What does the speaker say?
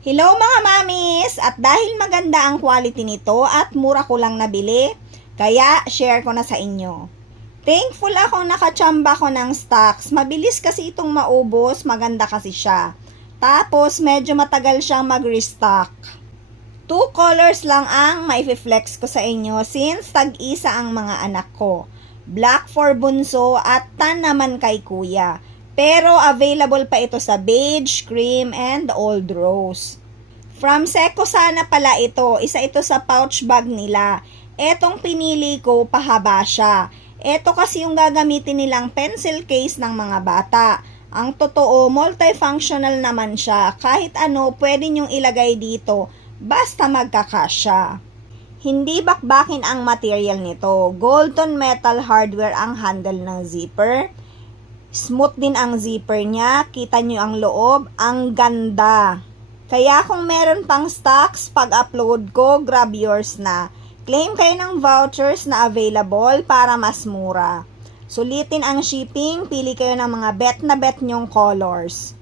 Hello mga mamis! At dahil maganda ang quality nito at mura ko lang nabili, kaya share ko na sa inyo. Thankful ako nakachamba ko ng stocks. Mabilis kasi itong maubos, maganda kasi siya. Tapos medyo matagal siyang mag-restock. 2 colors lang ang maififlex ko sa inyo since tag-isa ang mga anak ko. Black for bunso at tan naman kay kuya. Pero available pa ito sa beige, cream, and old rose. From Seco sana pala ito. Isa ito sa pouch bag nila. Etong pinili ko, pahaba siya. Ito kasi yung gagamitin nilang pencil case ng mga bata. Ang totoo, multifunctional naman siya. Kahit ano, pwede nyong ilagay dito. Basta magkakasya. Hindi bakbakin ang material nito. Golden metal hardware ang handle ng zipper. Smooth din ang zipper niya. Kita nyo ang loob. Ang ganda. Kaya kung meron pang stocks, pag-upload ko, grab yours na. Claim kayo ng vouchers na available para mas mura. Sulitin ang shipping. Pili kayo ng mga bet na bet nyong colors.